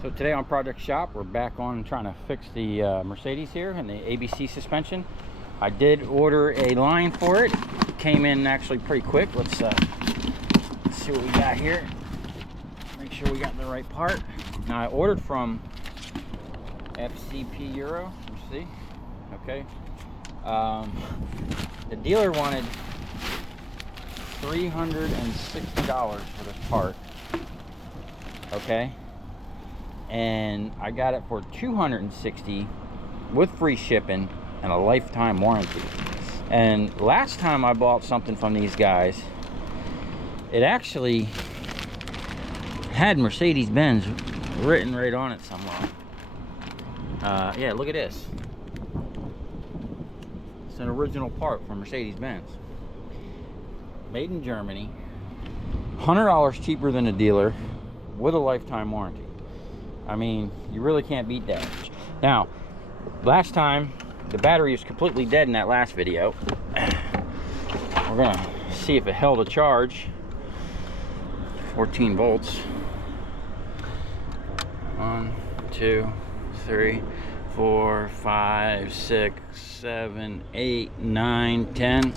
So today on Project Shop, we're back on trying to fix the Mercedes here and the ABC suspension. I did order a line for it. It came in actually pretty quick. Let's see what we got here. Make sure we got the right part. Now I ordered from FCP Euro. Let's see. Okay. The dealer wanted $360 for this part. Okay. And I got it for $260 with free shipping and a lifetime warranty. And last time I bought something from these guys, it actually had Mercedes-Benz written right on it somewhere. Yeah, look at this. It's an original part from Mercedes-Benz. Made in Germany. $100 cheaper than a dealer with a lifetime warranty. I mean, you really can't beat that. Now, last time, the battery was completely dead in that last video. We're gonna see if it held a charge. 14 volts. 1, 2, 3, 4, 5, 6, 7, 8, 9, 10.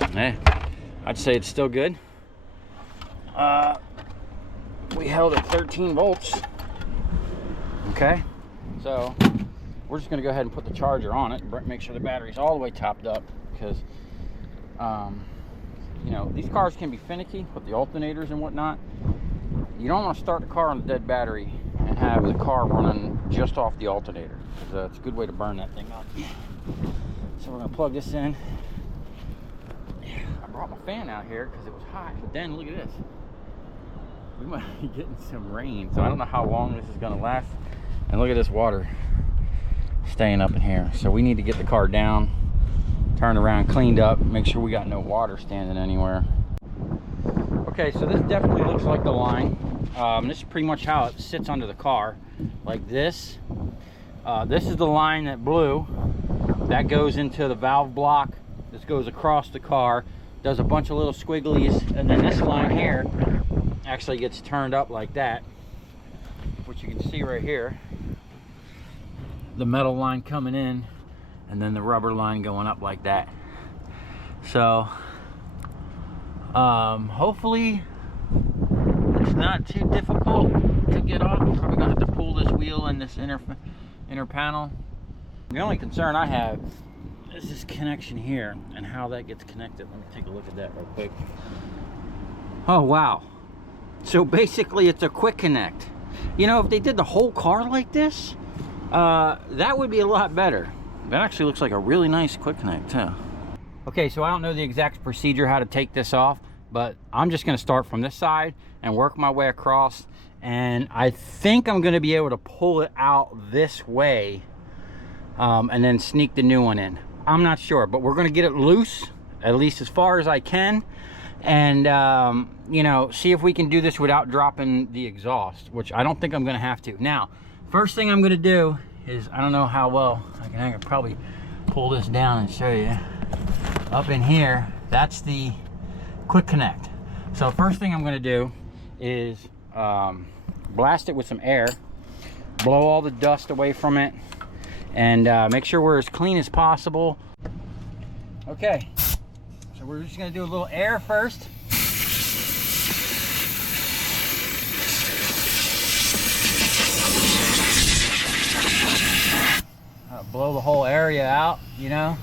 I'd say it's still good. We held at 13 volts. Okay, so we're just going to go ahead and put the charger on it and make sure the battery's all the way topped up, because you know, these cars can be finicky with the alternators and whatnot. You don't want to start the car on a dead battery and have the car running just off the alternator, because it's a good way to burn that thing up. So we're going to plug this in. I brought my fan out here because it was hot, but then look at this. We might be getting some rain, so I don't know how long this is going to last. And look at this water staying up in here. So we need to get the car down, turn around, cleaned up, make sure we got no water standing anywhere. Okay, so this definitely looks like the line. This is pretty much how it sits under the car, like this. This is the line that blew. That goes into the valve block. This goes across the car, does a bunch of little squigglies, and then this line here actually gets turned up like that, which you can see right here. The metal line coming in, and then the rubber line going up like that. So hopefully it's not too difficult to get off. I'm probably gonna have to pull this wheel and this inner panel. The only concern I have is this connection here and how that gets connected. Let me take a look at that real quick. Oh wow, so basically it's a quick connect. You know, if they did the whole car like this, that would be a lot better. That actually looks like a really nice quick connect too. Okay, so I don't know the exact procedure how to take this off, but I'm just going to start from this side and work my way across, and I think I'm going to be able to pull it out this way and then sneak the new one in. I'm not sure, but we're going to get it loose, at least as far as I can, and you know, see if we can do this without dropping the exhaust, which I don't think I'm going to have to. Now, first thing I'm going to do is, I don't know how well I can probably pull this down and show you. Up in here, that's the quick connect. So first thing I'm going to do is blast it with some air, blow all the dust away from it, and make sure we're as clean as possible. Okay, so we're just going to do a little air first. Blow the whole area out, you know.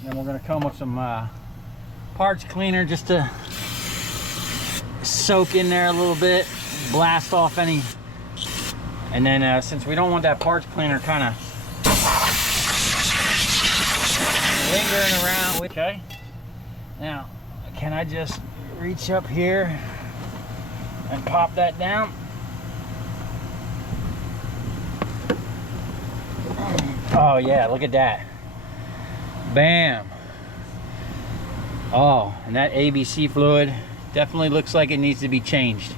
And then we're going to come with some parts cleaner just to soak in there a little bit, blast off any. And then since we don't want that parts cleaner kind of lingering around. Okay. Now, can I just reach up here and pop that down? Oh yeah, look at that. Bam. Oh, and that ABC fluid definitely looks like it needs to be changed.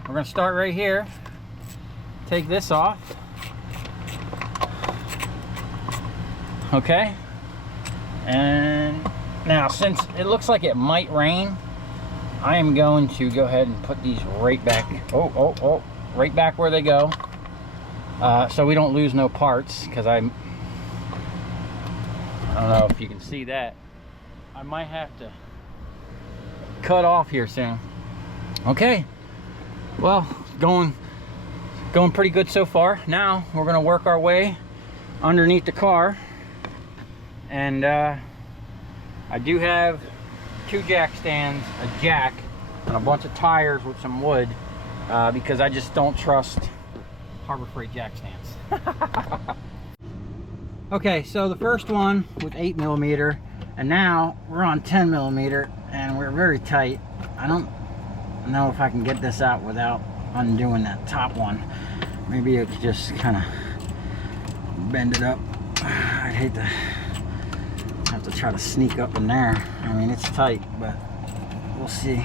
We're going to start right here. Take this off. Okay. And now, since it looks like it might rain, I am going to go ahead and put these right back. Right back where they go, so we don't lose no parts. Because I don't know if you can see that. I might have to cut off here soon. Okay, well, going pretty good so far. Now we're gonna work our way underneath the car, and I do have 2 jack stands, a jack, and a bunch of tires with some wood, because I just don't trust Harbor Freight jack stands. Okay, so the first one with 8mm, and now we're on 10mm, and we're very tight. I don't know if I can get this out without undoing that top one. Maybe it could just kind of bend it up. I'd hate to have to try to sneak up in there. I mean, it's tight, but we'll see.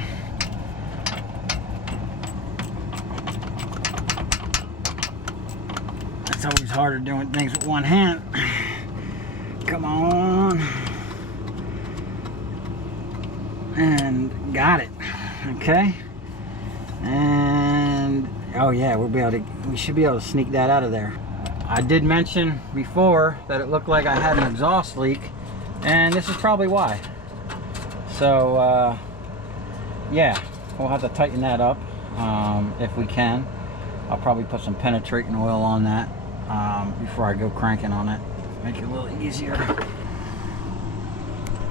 It's always harder doing things with one hand. Come on. And got it. Okay. And oh yeah, we should be able to sneak that out of there. I did mention before that it looked like I had an exhaust leak, and this is probably why. So yeah, we'll have to tighten that up if we can. I'll probably put some penetrating oil on that before I go cranking on it. Make it a little easier.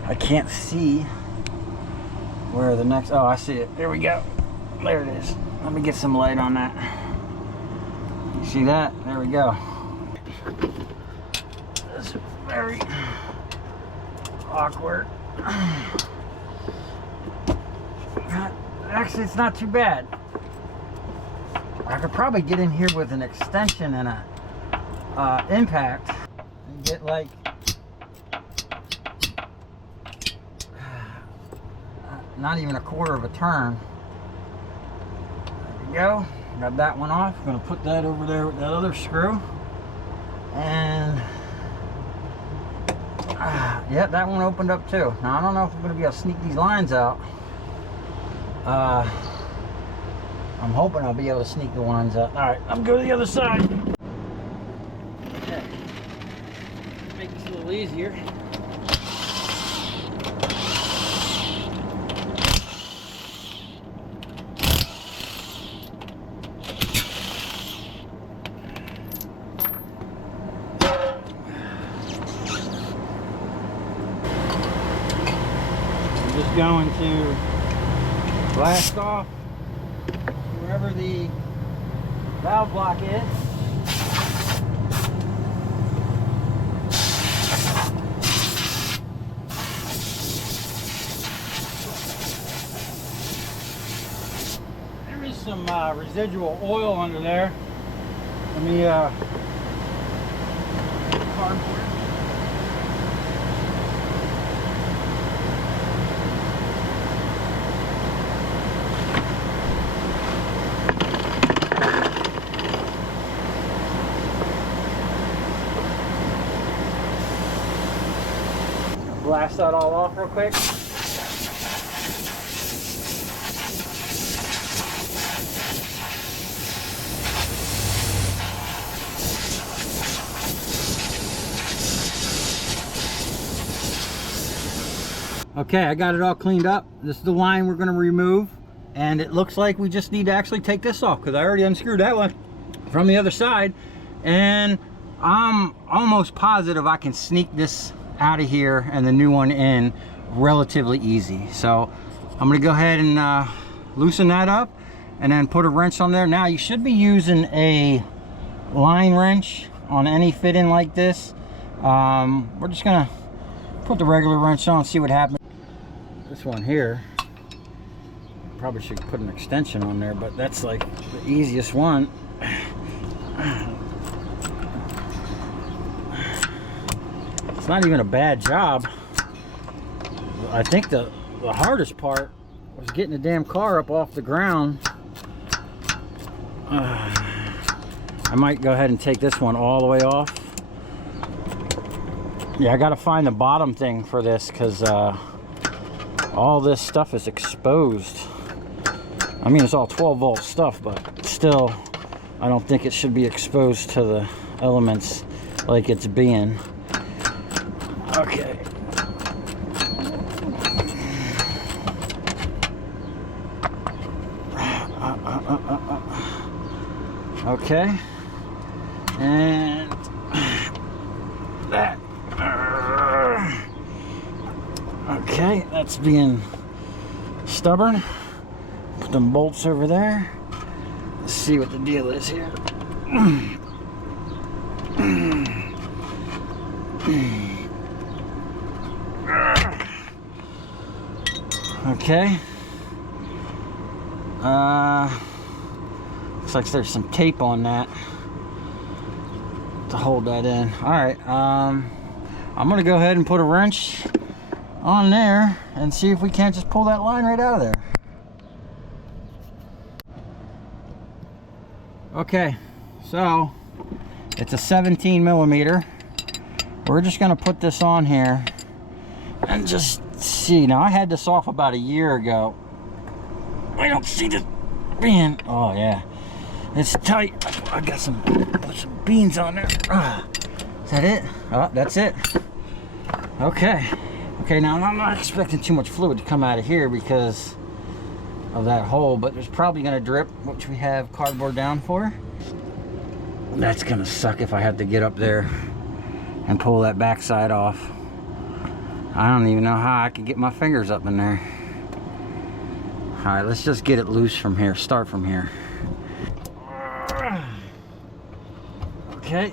I can't see where the next, oh, I see it. There we go. There it is. Let me get some light on that. You see that? There we go. That's very awkward. Actually, it's not too bad. I could probably get in here with an extension and a impact and get like not even a quarter of a turn. There we go. Got that one off. I'm gonna put that over there with that other screw. And yeah, that one opened up too. Now I don't know if I'm gonna be able to sneak these lines out. I'm hoping I'll be able to sneak the lines out. All right, I'm going to the other side. Okay, make this a little easier. I'm just going to blast off wherever the valve block is. There is some residual oil under there. Let me cardboard. Blast that all off real quick. Okay, I got it all cleaned up. This is the line we're going to remove, and it looks like we just need to actually take this off because I already unscrewed that one from the other side, and I'm almost positive I can sneak this out of here and the new one in relatively easy. So I'm gonna go ahead and loosen that up and then put a wrench on there. Now you should be using a line wrench on any fit-in like this. We're just gonna put the regular wrench on and see what happens. This one here, probably should put an extension on there, but that's like the easiest one. It's not even a bad job. I think the hardest part was getting the damn car up off the ground. I might go ahead and take this one all the way off. Yeah, I gotta find the bottom thing for this because all this stuff is exposed. I mean, it's all 12 volt stuff, but still, I don't think it should be exposed to the elements like it's being. Okay. Okay. And that. Okay, that's being stubborn. Put them bolts over there. Let's see what the deal is here. Okay. Looks like there's some tape on that to hold that in. All right. I'm gonna go ahead and put a wrench on there and see if we can't just pull that line right out of there. Okay, so it's a 17 millimeter. We're just gonna put this on here and just see. Now I had this off about a year ago. I don't see this being, oh yeah, it's tight. I got some, put some beans on there. Is that it? Oh, that's it. Okay. Okay, now I'm not expecting too much fluid to come out of here because of that hole, but there's probably gonna drip, which we have cardboard down for. That's gonna suck if I have to get up there and pull that backside off. I don't even know how I can get my fingers up in there. All right, let's just get it loose from here, start from here. Okay.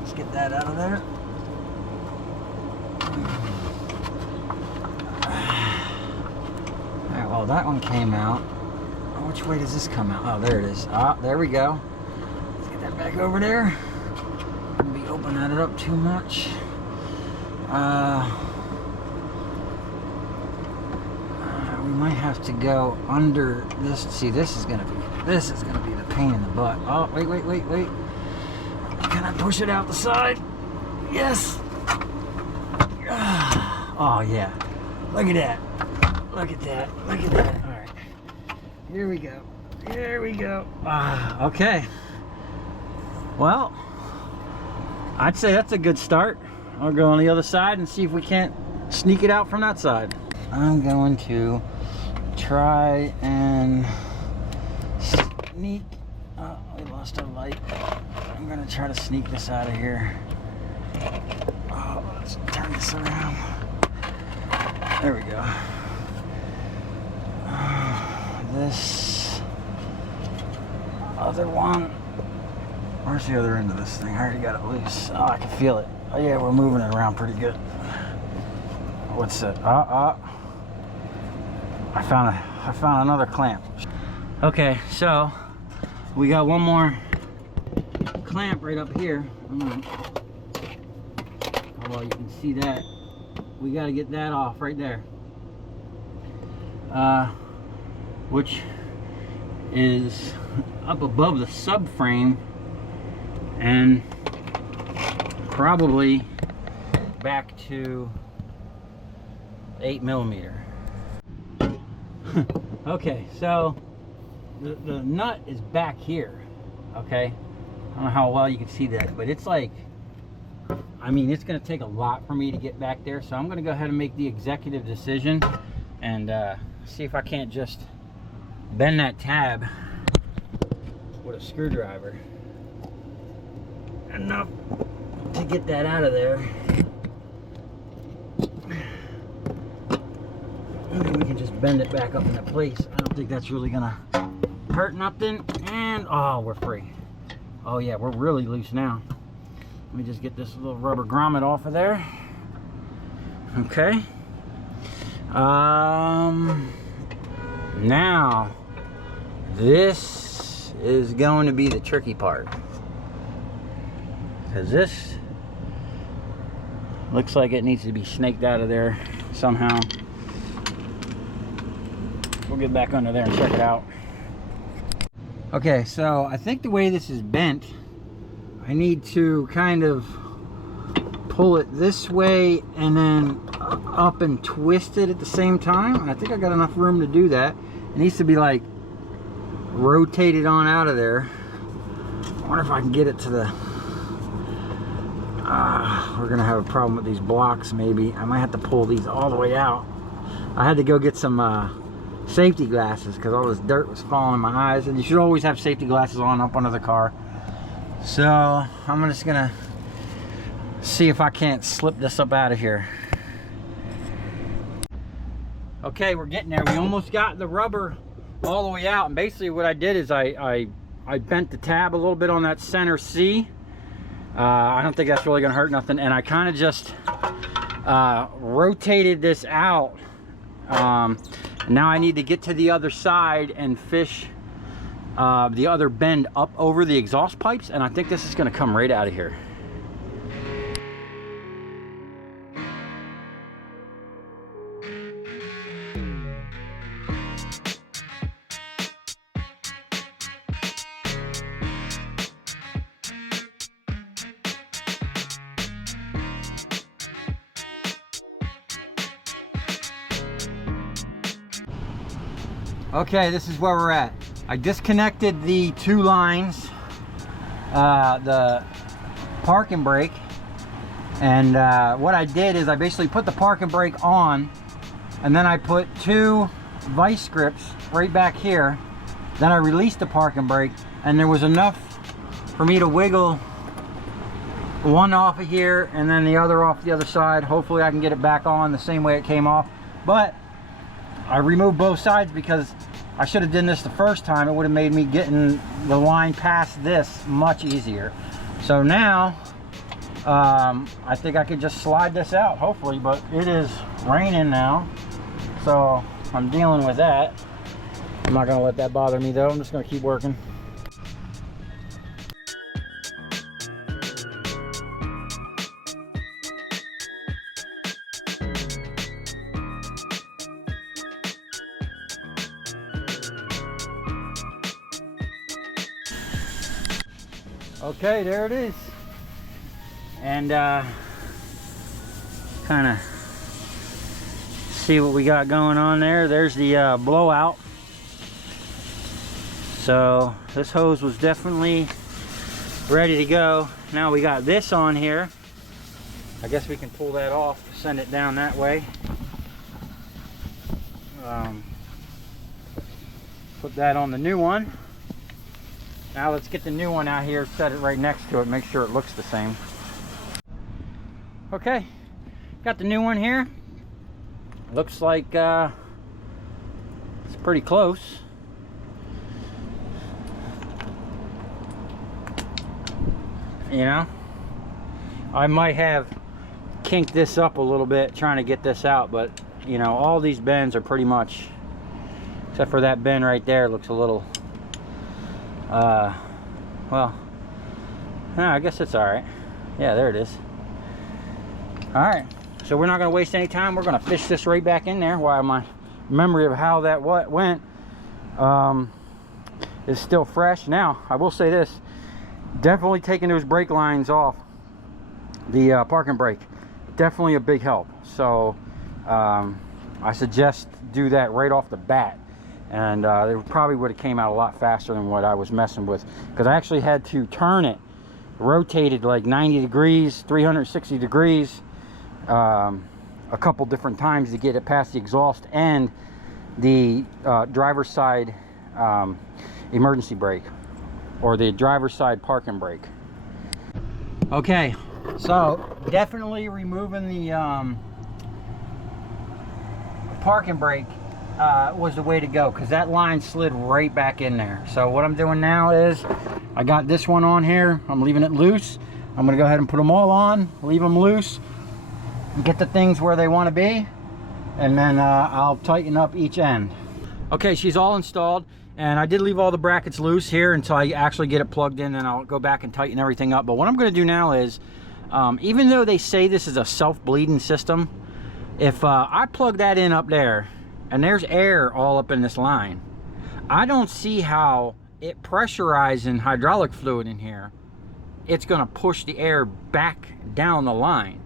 Let's get that out of there. Alright, well that one came out. Oh, which way does this come out? Oh, there it is. Ah, there we go. Let's get that back over there. Don't be opening it up too much. We might have to go under this. See, this is gonna be the pain in the butt. Oh, wait. Can I push it out the side? Yes. Oh yeah. Look at that. Look at that. Look at that. All right. Here we go. Here we go. Okay. Well, I'd say that's a good start. I'll go on the other side and see if we can't sneak it out from that side. I'm going to try and sneak. Oh, we lost our light. I'm going to try to sneak this out of here. Oh, let's turn this around. There we go. This other one. Where's the other end of this thing? I already got it loose. Oh, I can feel it. Oh yeah, we're moving it around pretty good. What's that? I found another clamp. Okay, so we got one more clamp right up here. Oh, well, you can see that. We got to get that off right there. Which is up above the subframe and probably back to 8 millimeter. Okay, so the nut is back here. Okay, I don't know how well you can see that, but it's like, I mean, it's going to take a lot for me to get back there, so I'm going to go ahead and make the executive decision and see if I can't just bend that tab with a screwdriver enough to get that out of there. Maybe we can just bend it back up into place. I don't think that's really gonna hurt nothing. And oh, we're free. Oh yeah, we're really loose now. Let me just get this little rubber grommet off of there. Okay. Now this is going to be the tricky part, because this looks like it needs to be snaked out of there somehow. We'll get back under there and check it out. Okay, so I think the way this is bent, I need to kind of pull it this way and then up and twist it at the same time. I think I got enough room to do that. It needs to be like rotated on out of there. I wonder if I can get it to the we're gonna have a problem with these blocks. Maybe I might have to pull these all the way out. I had to go get some safety glasses because all this dirt was falling in my eyes, and you should always have safety glasses on up under the car. So I'm just gonna see if I can't slip this up out of here. Okay, we're getting there. We almost got the rubber all the way out, and basically what I did is I bent the tab a little bit on that center C. I don't think that's really gonna hurt nothing, and I kind of just rotated this out. Now I need to get to the other side and fish the other bend up over the exhaust pipes, and I think this is gonna come right out of here. Okay, this is where we're at. I disconnected the 2 lines, the parking brake, and what I did is I basically put the parking brake on, and then I put 2 vice grips right back here. Then I released the parking brake, and there was enough for me to wiggle one off of here and then the other off the other side. Hopefully I can get it back on the same way it came off, but I removed both sides because I should have done this the first time. It would have made me getting the line past this much easier. So now I think I could just slide this out, hopefully, but it is raining now, so I'm dealing with that. I'm not gonna let that bother me though. I'm just gonna keep working. Okay, there it is. And kind of see what we got going on there. There's the blowout. So this hose was definitely ready to go. Now we got this on here. I guess we can pull that off, send it down that way. Put that on the new one. Now let's get the new one out here, set it right next to it, make sure it looks the same. Okay, got the new one here. Looks like it's pretty close. You know, I might have kinked this up a little bit trying to get this out, but you know, all these bends are pretty much, except for that bend right there, looks a little well, no, I guess it's all right. Yeah, there it is. All right, so we're not going to waste any time. We're going to fish this right back in there while my memory of how that went is still fresh. Now, I will say this, definitely taking those brake lines off the parking brake, definitely a big help. So I suggest do that right off the bat. And it probably would have came out a lot faster than what I was messing with, because I actually had to turn it, rotated like 90 degrees, 360 degrees, a couple different times to get it past the exhaust and the driver's side emergency brake, or the driver's side parking brake. Okay, so definitely removing the parking brake was the way to go, because that line slid right back in there. So what I'm doing now is I got this one on here, I'm leaving it loose. I'm gonna go ahead and put them all on, leave them loose, get the things where they want to be, and then I'll tighten up each end. Okay, she's all installed, and I did leave all the brackets loose here until I actually get it plugged in, and I'll go back and tighten everything up. But what I'm going to do now is, even though they say this is a self-bleeding system, if I plug that in up there and there's air all up in this line, I don't see how it pressurizing hydraulic fluid in here, it's going to push the air back down the line.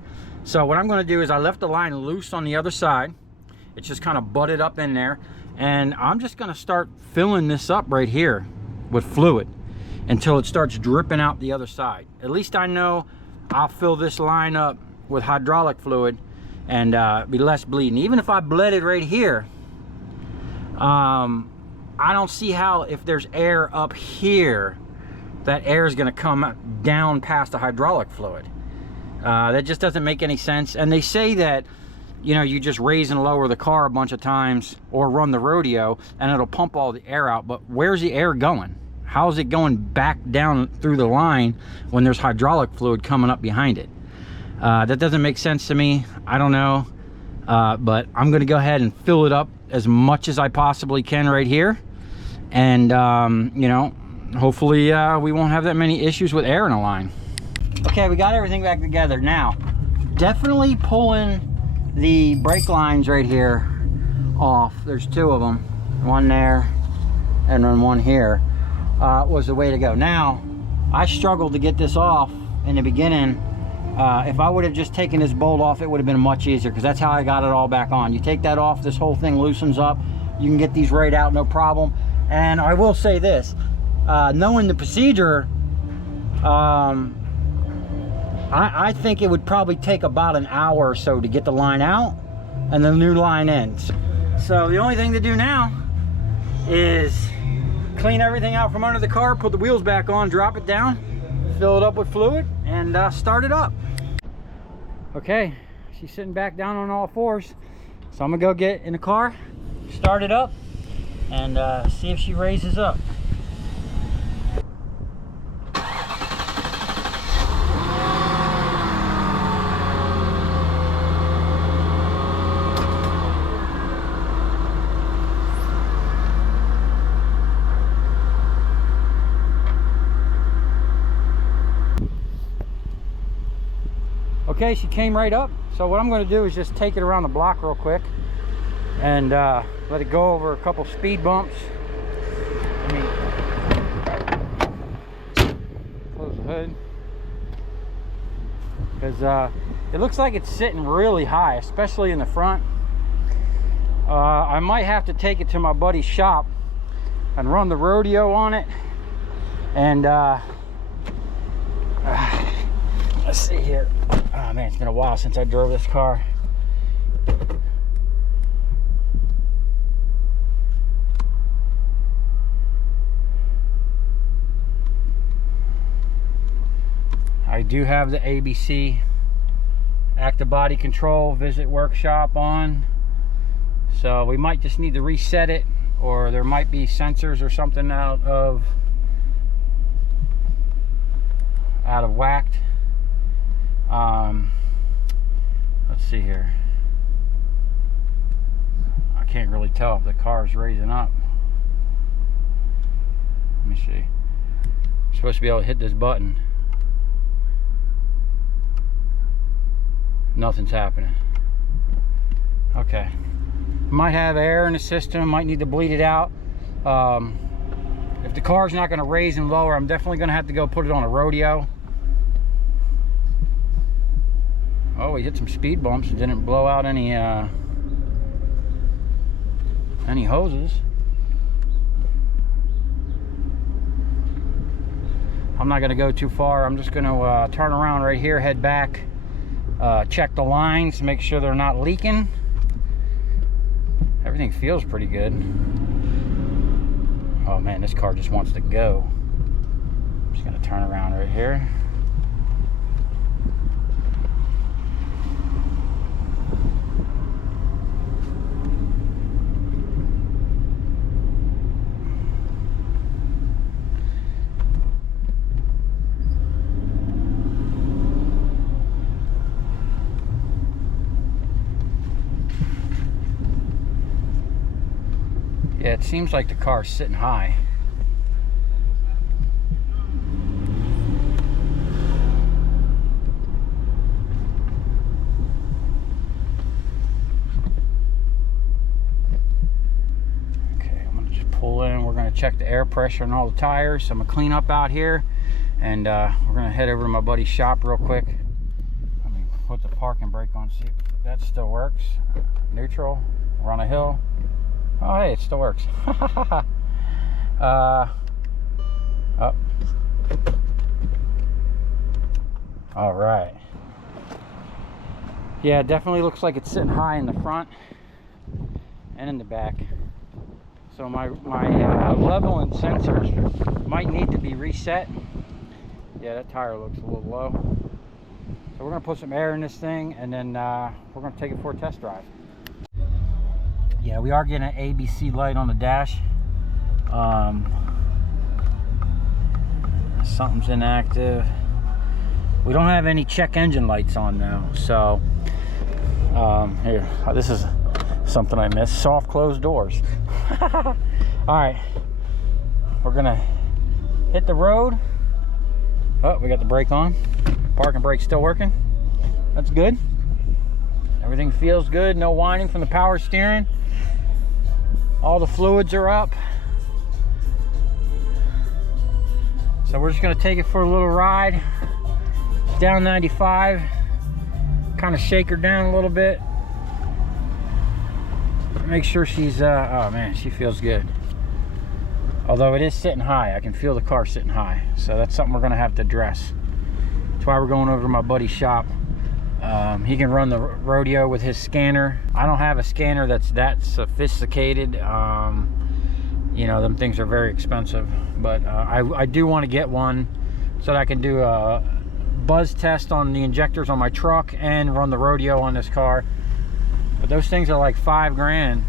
So what I'm going to do is I left the line loose on the other side. It's just kind of butted up in there, and I'm just going to start filling this up right here with fluid until it starts dripping out the other side. At least I know I'll fill this line up with hydraulic fluid and be less bleeding. Even if I bled it right here, I don't see how, if there's air up here, that air is going to come down past the hydraulic fluid. That just doesn't make any sense. And they say that, you know, you just raise and lower the car a bunch of times or run the rodeo and it'll pump all the air out. But where's the air going? How's it going back down through the line when there's hydraulic fluid coming up behind it? That doesn't make sense to me. I don't know. But I'm going to go ahead and fill it up as much as I possibly can right here. And, you know, hopefully we won't have that many issues with air in a line. Okay, we got everything back together. Now, definitely pulling the brake lines right here off. There's two of them. One there and then one here. Was the way to go. Now, I struggled to get this off in the beginning. If I would have just taken this bolt off, it would have been much easier, because that's how I got it all back on. You take that off, this whole thing loosens up. You can get these right out, no problem. And I will say this, knowing the procedure, I think it would probably take about an hour or so to get the line out and the new line in. So the only thing to do now is clean everything out from under the car, put the wheels back on, drop it down, fill it up with fluid, and start it up. Okay, she's sitting back down on all fours, so I'm gonna go get in the car, start it up, and see if she raises up. Okay, she came right up. So what I'm going to do is just take it around the block real quick and let it go over a couple speed bumps. Let me close the hood, because it looks like it's sitting really high, especially in the front. I might have to take it to my buddy's shop and run the rodeo on it. And let's see here. Oh man, it's been a while since I drove this car. I do have the ABC active body control visit workshop on, so we might just need to reset it, or there might be sensors or something out of whacked. Let's see here. I can't really tell if the car is raising up. Let me see. I'm supposed to be able to hit this button. Nothing's happening. Okay. Might have air in the system, might need to bleed it out. If the car's not going to raise and lower, I'm definitely going to have to go put it on a rodeo. Oh, we hit some speed bumps and didn't blow out any hoses. I'm not going to go too far. I'm just going to turn around right here, head back, check the lines, make sure they're not leaking. Everything feels pretty good. Oh man, this car just wants to go. I'm just going to turn around right here. Yeah, it seems like the car's sitting high. Okay, I'm gonna just pull in. We're gonna check the air pressure on all the tires. So I'm gonna clean up out here, and we're gonna head over to my buddy's shop real quick. Let me put the parking brake on, see if that still works. Neutral, we're on a hill. Oh hey, it still works. Up. All right. Yeah, it definitely looks like it's sitting high in the front and in the back. So my leveling sensors might need to be reset. Yeah, that tire looks a little low. So we're gonna put some air in this thing, and then we're gonna take it for a test drive. Yeah, we are getting an ABC light on the dash. Something's inactive. We don't have any check engine lights on now. So here, this is something I missed. Soft closed doors. All right, we're gonna hit the road. Oh, we got the brake on. Parking brake still working. That's good. Everything feels good. No whining from the power steering. All the fluids are up. So we're just gonna take it for a little ride down 95. Kind of shake her down a little bit. Make sure she's, oh man, she feels good. Although it is sitting high. I can feel the car sitting high. So that's something we're gonna have to address. That's why we're going over to my buddy's shop. He can run the rodeo with his scanner. I don't have a scanner that's that sophisticated. You know, them things are very expensive. But I do want to get one so that I can do a buzz test on the injectors on my truck and run the rodeo on this car. But those things are like $5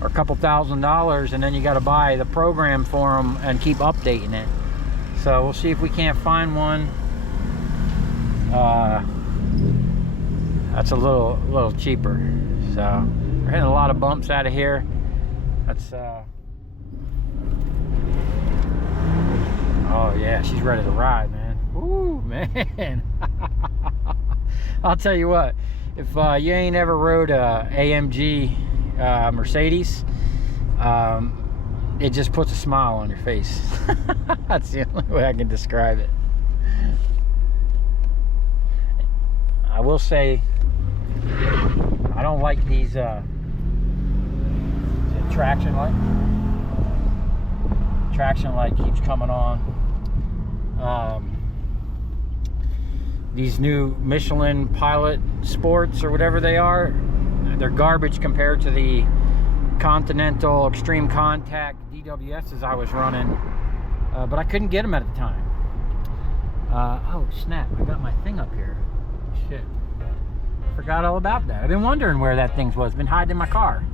or a couple $1,000, and then you got to buy the program for them and keep updating it. So we'll see if we can't find one that's a little cheaper. So we're hitting a lot of bumps out of here. That's oh yeah, she's ready to ride, man. Ooh, man. I'll tell you what, if you ain't ever rode a AMG Mercedes, it just puts a smile on your face. That's the only way I can describe it. I will say, I don't like these traction light. Traction light keeps coming on. These new Michelin Pilot Sports or whatever they are, they're garbage compared to the Continental Extreme Contact DWSs I was running, but I couldn't get them at the time. Oh snap, I got my thing up here. Shit, forgot all about that. I've been wondering where that thing was. Been hiding in my car.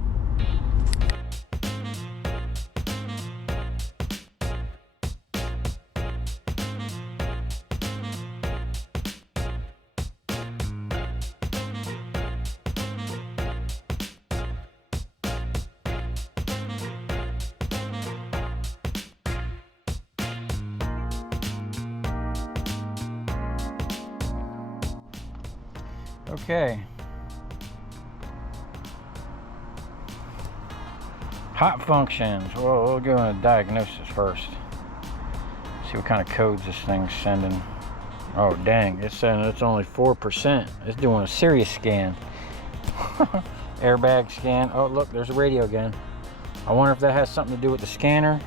Okay. Hot functions. Well, we'll go into diagnosis first. See what kind of codes this thing's sending. Oh dang, it's saying it's only 4%. It's doing a serious scan. Airbag scan. Oh look, there's a radio again. I wonder if that has something to do with the scanner,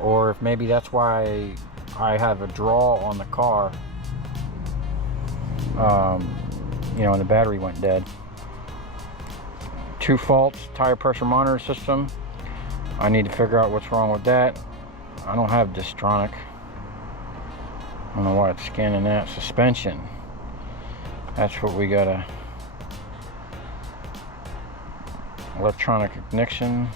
or if maybe that's why I have a draw on the car. You know, and the battery went dead. 2 faults, tire pressure monitor system. I need to figure out what's wrong with that. I don't have Distronic. I don't know why it's scanning that. Suspension. That's what we gotta. Electronic ignition.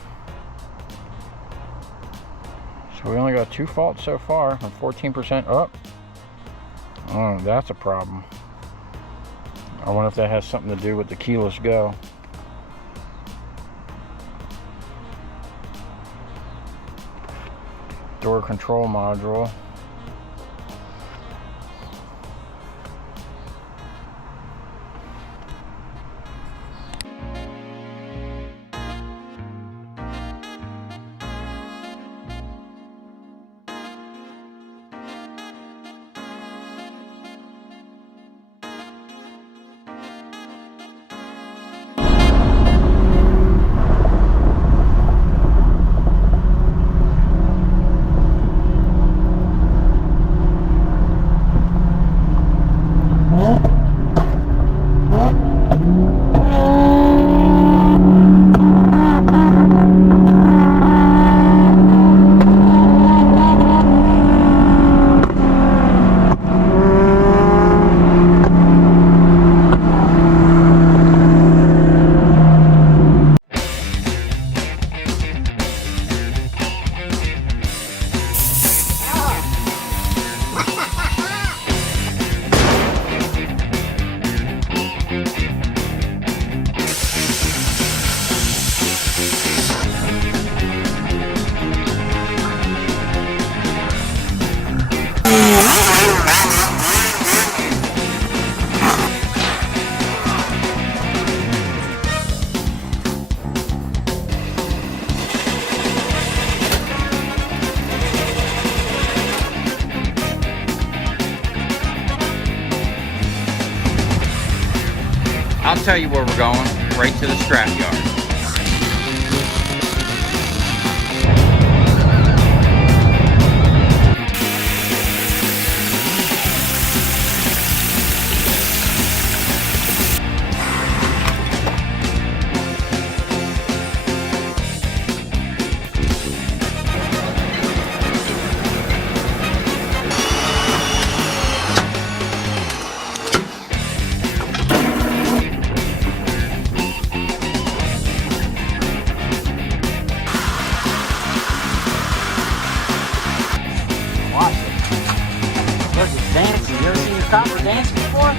So we only got 2 faults so far, and 14% up. Oh, that's a problem. I wonder if that has something to do with the keyless go. Door control module. I'll tell you where we're going, right to the scrap yard. Dancing. You ever seen your copper dance before?